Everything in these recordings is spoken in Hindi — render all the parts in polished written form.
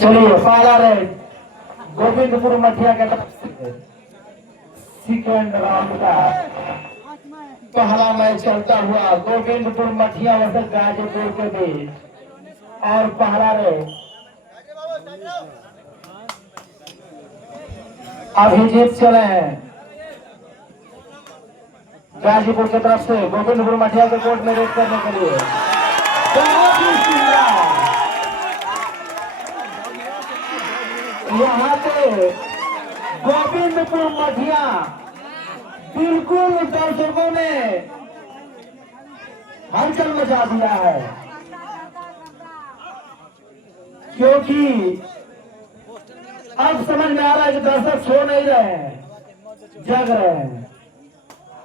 चलिए पहला रेड गोविंदपुर मठिया के तरफ से सेकंड राउंड का पहला मैच चलता हुआ गोविंदपुर मठिया वर्सेस गाजीपुर के बीच और पहला रेड अभिजीत चले हैं गाजीपुर की तरफ से गोविंदपुर मठिया के कोर्ट में रेड करने के लिए। यहाँ पे गोविंदपुर मठिया बिल्कुल दर्शकों ने हलचल मचा दिया है, क्योंकि अब समझ में आ रहा है कि दर्शक सो नहीं रहे हैं, जग रहे हैं।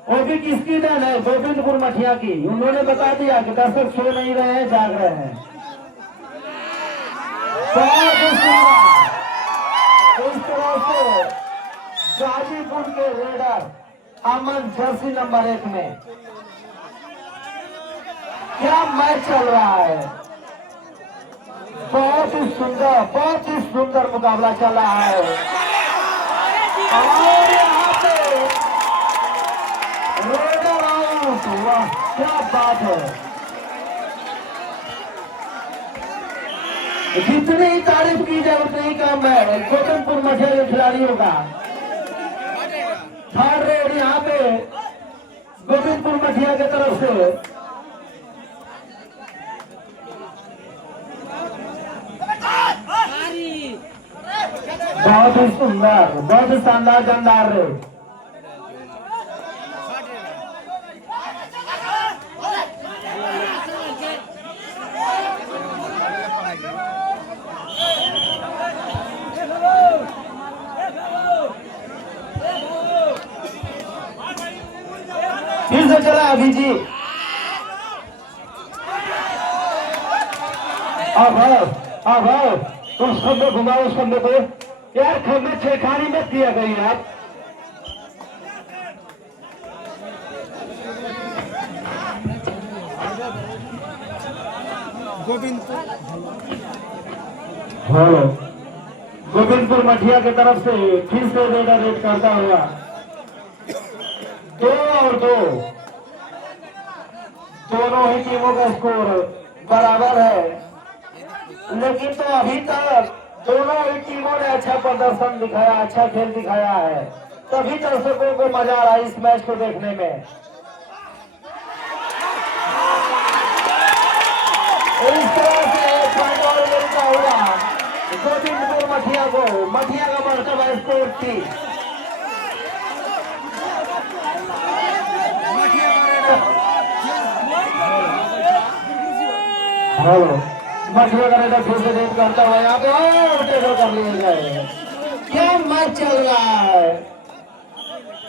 वो भी किसकी देन है? गोविंदपुर मठिया की। उन्होंने बता दिया कि दर्शक सो नहीं रहे हैं, जाग रहे हैं। इस तरह से गाजीपुर के रेडर अमन जर्सी नंबर 1 में क्या मैच चल रहा है। बहुत ही सुंदर मुकाबला चल रहा है। और यहाँ पे रेडर आउट। वाह क्या बात है। जितनी तारीफ की जाए उतनी कम है गोविंदपुर मठिया के खिलाड़ियों का। थर्ड रेड यहाँ पे गोविंदपुर मठिया की तरफ से बहुत ही सुंदर, बहुत ही शानदार जानदार रेड। फिर से चला अभिजीत। अब उस खंबे घुमाओ, उस खंबे को यार। खंबे छेड़खानी मत किया गई आप। गोविंदपुर मठिया की तरफ से फिर से रेड करता हुआ 2 और 2 दोनों ही टीमों का स्कोर बराबर है, लेकिन तो अभी तक दोनों ही टीमों ने अच्छा प्रदर्शन दिखाया, अच्छा खेल दिखाया है, तभी दर्शकों को मजा आ रहा है इस मैच को देखने में। इस तरह से एक पॉइंट और मिलता हुआ गोविंदपुर मठिया को। मठिया का मर्तबा स्कोर 3। मठिया का रेडर फिर से रेड करता हुआ यहाँ पे कर लिए जाए। क्या मैच चल रहा है।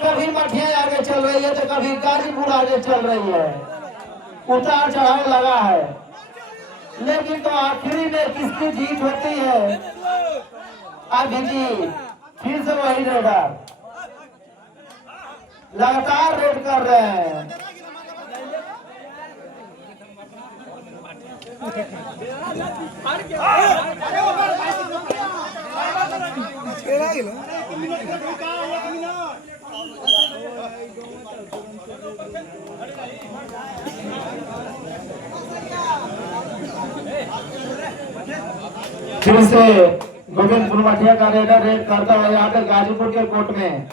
कभी मठिया आगे चल रही है तो कभी गाजीपुर आगे चल रही है। उतार चढ़ाव लगा है, लेकिन तो आखिरी में किसकी जीत होती है? अभिजीत। फिर से वही रेडर लगातार रेड कर रहे हैं। फिर से गोविंदपुर मठिया का रेडर रेड करता हुआ यहाँ पे गाजीपुर के कोर्ट में।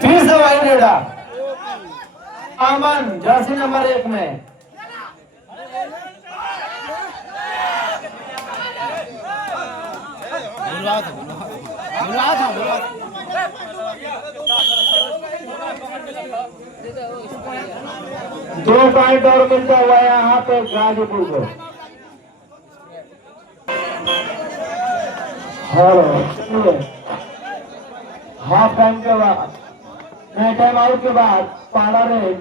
फिर से वही रेडर अमन जर्सी नंबर 1 में। दो पॉइंट और मिलता हुआ यहाँ पे गाजीपुर को। हाफ टाइम के बाद, टाइम आउट के बाद पहला रेड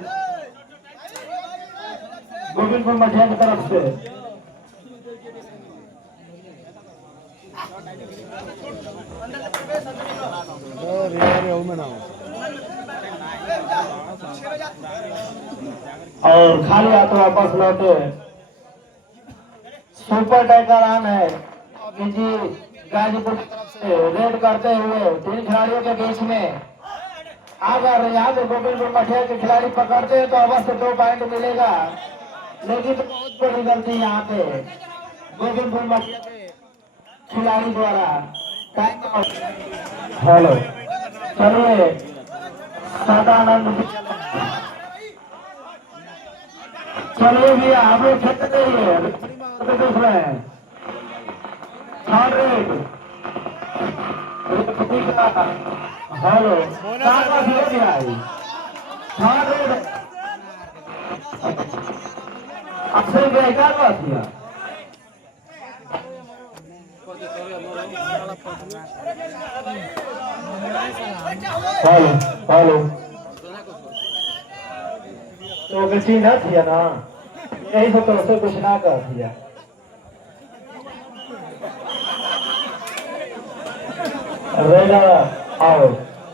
गोविंदपुर मठिया की तरफ से। यार यार ना और खाली हाथ वापस लौटे। सुपर टाइगर ऑन है जी गाजीपुर की तरफ से रेड करते हुए 3 खिलाड़ियों के बीच में। अगर यहाँ पे गोविंदपुर मठिया के खिलाड़ी पकड़ते हैं तो अवश्य 2 पॉइंट मिलेगा, लेकिन तो बहुत बड़ी गलती यहाँ पे गोविंदपुर मठिया के खिलाड़ी द्वारा। हेलो चलिए सदानंद चलिए भैया हम लोग खेलते रहिए। देख रहे हैं third red hello third red Akshay भाई क्या बात किया। हेलो हेलो तो किसी ना थिया ना यही तो तरह से कुछ ना कर दिया। रेडर आओ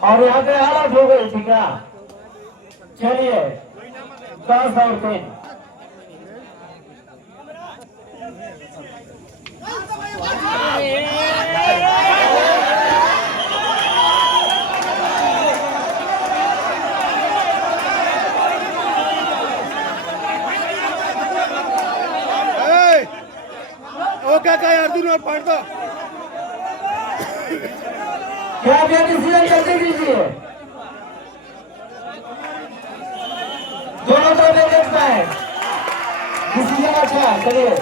और यहाँ पे हालत हो गई थी क्या। चलिए 10 और 3 क्या अर्जुन और पढ़ दो क्या डिसीजन करके दीजिए। दोनों तरफ एक देखता है डिसीजन अच्छा है। चलिए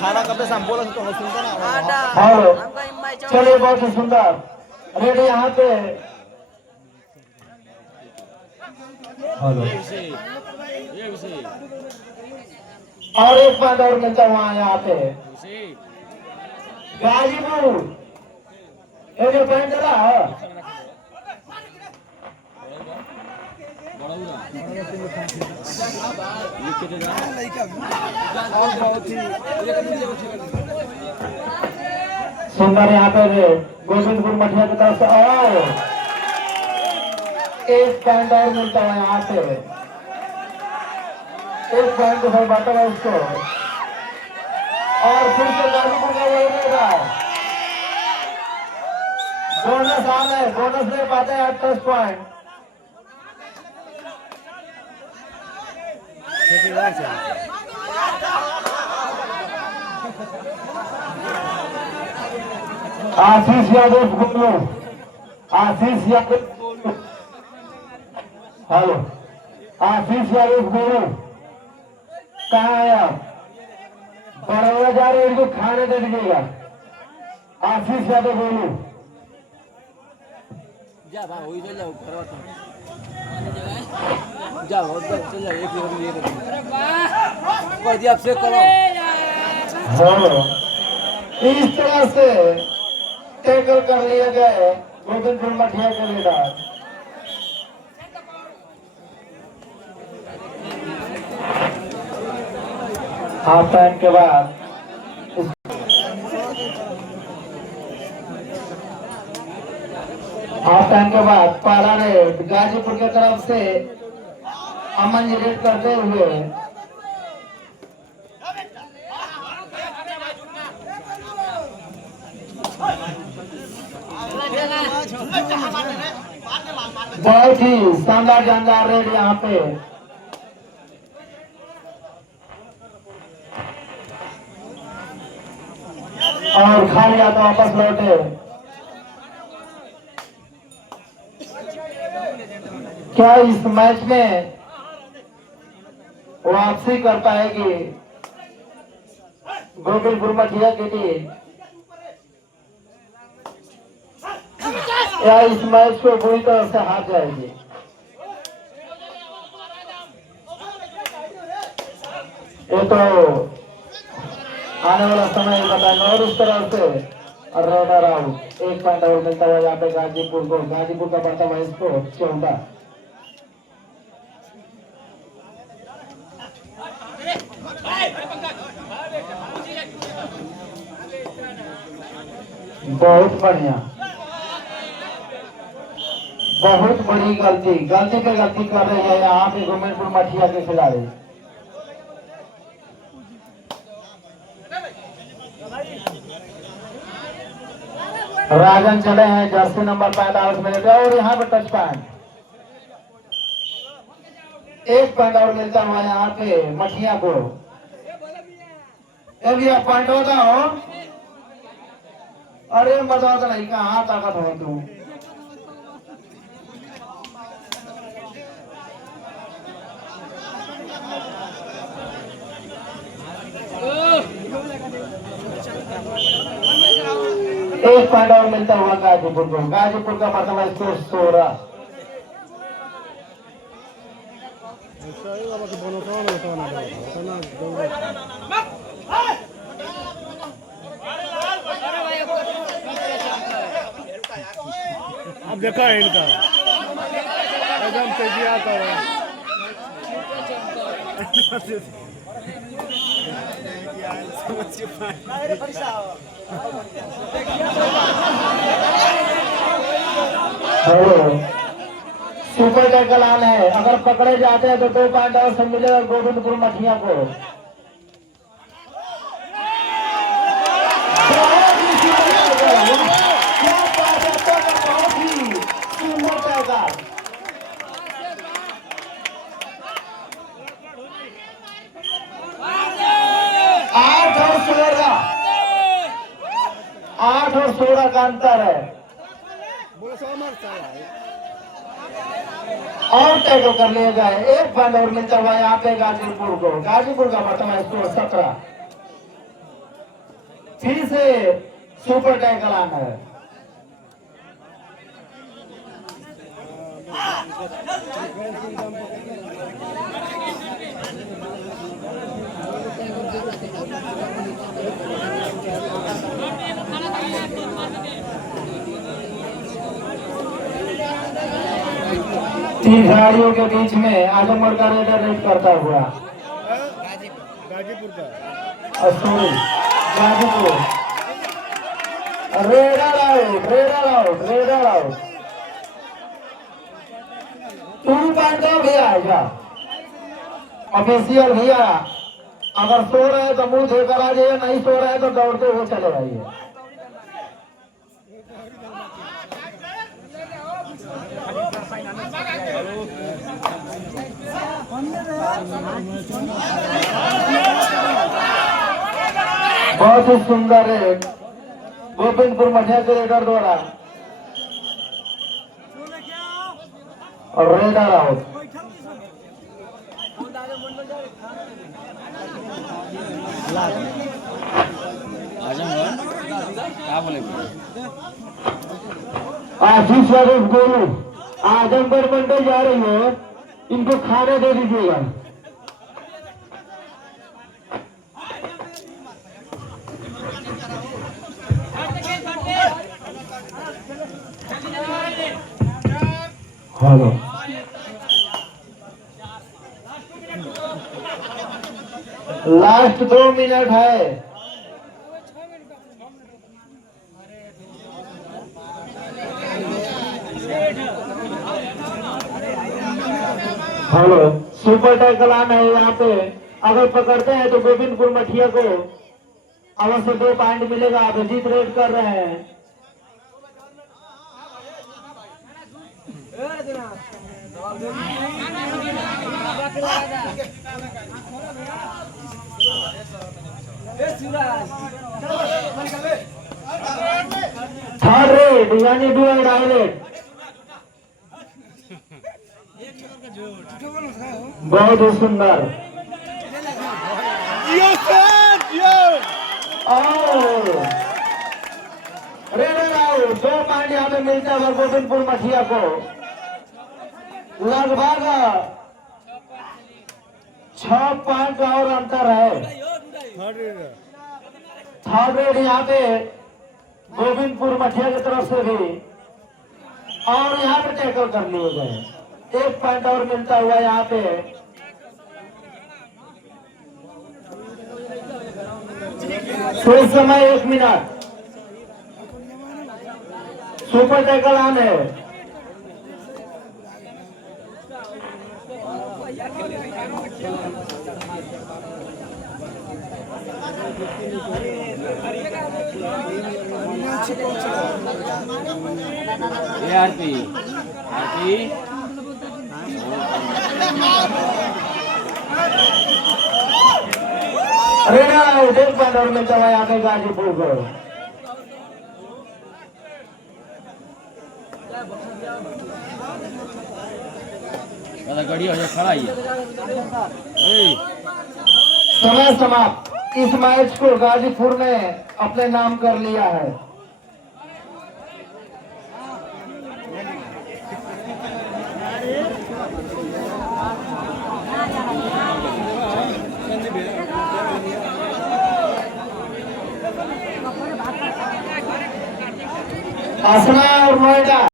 खाना कब से बोला तो सुनता ना। हेलो चलिए बहुत ही सुंदर रेडी यहाँ पे। हेलो और एक बार और मिलता हुआ यहाँ पे गाजीपुर एक पॉइंट चला सुंदर यहाँ पे गोविंदपुर मठिया की तरफ से और एक पॉइंट और मिलता है यहाँ से। एक पॉइंट तो फिर बांटा है उसको और फिर से गाजीपुर का वही रहेगा। बोनस आ है बोनस ले पाते हैं 10 पॉइंट। आशीष यादव गुल्लू आशीष यादव हेलो आशीष यादव गुरु कहाँ है आप। बड़ौदा जा रहे इनको खाने दे दीजिएगा। आशीष यादव गुरु जाओ चल जाओ एक कर दिया आपसे करो। इस तरह से टैकल कर लिया गया गोविंदपुर मठिया के लीडर। हाफ टाइम के बाद पहला रेड गाजीपुर की तरफ से अमन जी रेड करते हुए बहुत ही शानदार जानदार रेड यहाँ पे। और खा लिया तो वापस लौटे। क्या इस मैच में वापसी कर पाएगी गोविंदपुर मठिया की टीम या इस मैच को बुरी तरह से हार जाएगी। ये तो आने वाला समय बताएंगे। और इस तरह से रेडर आउट एक पॉइंट और मिलता हुआ यहाँ पे गाजीपुर को। गाजीपुर का बढ़ता हुआ स्कोर 14। बहुत बढ़िया, बहुत बड़ी गलती, गलती पे गलती कर रहे हैं यहाँ पे गोविंदपुर मठिया के खिलाड़ी। राजन चले हैं जर्सी नंबर 45 में लेते और यहाँ पे टच पॉइंट, एक पॉइंट और मिलता हुआ यहाँ पे मठिया को। भैया पॉइंट होता हो, अरे मजा तो नहीं, कहाँ ताकत हो तू। एक पॉइंट और मिलता हुआ गाजीपुर को। गाजीपुर का वर्तमान स्कोर 16। अब देखा है इनका एकदम तेजी आता है। सुपर टैकल ऑन है, अगर पकड़े जाते हैं तो 2 पॉइंट और सब मिलेगा गोविंदपुर मठिया को। आठ और 16 का अंतर है और टैकल कर लिया जाए। एक पॉइंट और मिलता हुआ यहाँ पे गाजीपुर को। गाजीपुर का वर्तमान स्कोर 17। फिर से सुपर टैकल आना है। तीन खिलाड़ियों के बीच में आजमगढ़ का रेडर रेड करता हुआ गाजीपुर का Ghazipur raider out, raider out, raider out. 2 point भी आएगा ऑफिशियल भैया। अगर सो रहे तो मुंह धोकर आ जाइए, नहीं सो रहे तो दौड़ते हुए चले जाइए। बहुत ही सुंदर है गोविंदपुर मठिया के रेडर द्वारा और रेडर आउट। आशीष स्वरूप गोलू आजमगढ़ मंडल जा रही है, इनको खाना दे दीजिएगा। हेलो लास्ट 2 मिनट है। हेलो सुपर टैकल आना है यहाँ पे। अगर पकड़ते हैं तो गोविंदपुर मठिया को अवश्य 2 पॉइंट मिलेगा। अभिजीत रेड कर रहे हैं। थर्ड रेड यानी डू एंड डाई रेड। बहुत ही सुंदर रेडर आउट। 2 पॉइंट यहाँ पे मिलता है गोविंदपुर मठिया को। लगभग 6 पॉइंट का और अंतर है। थर्ड रेड यहाँ पे गोविंदपुर मठिया की तरफ से भी और यहाँ पे टैकल कर लिए गए। 1 पॉइंट और मिलता हुआ यहाँ पे। शेष समय 1 मिनट। सुपर टैकल ऑन है। आरती आरती रेना डेढ़ बार में चला आगे गाजीपुर को। गाड़ी हो जाए खड़ा ही समय समाप्त। इस मैच को गाजीपुर ने अपने नाम कर लिया है। आसना और नोएडा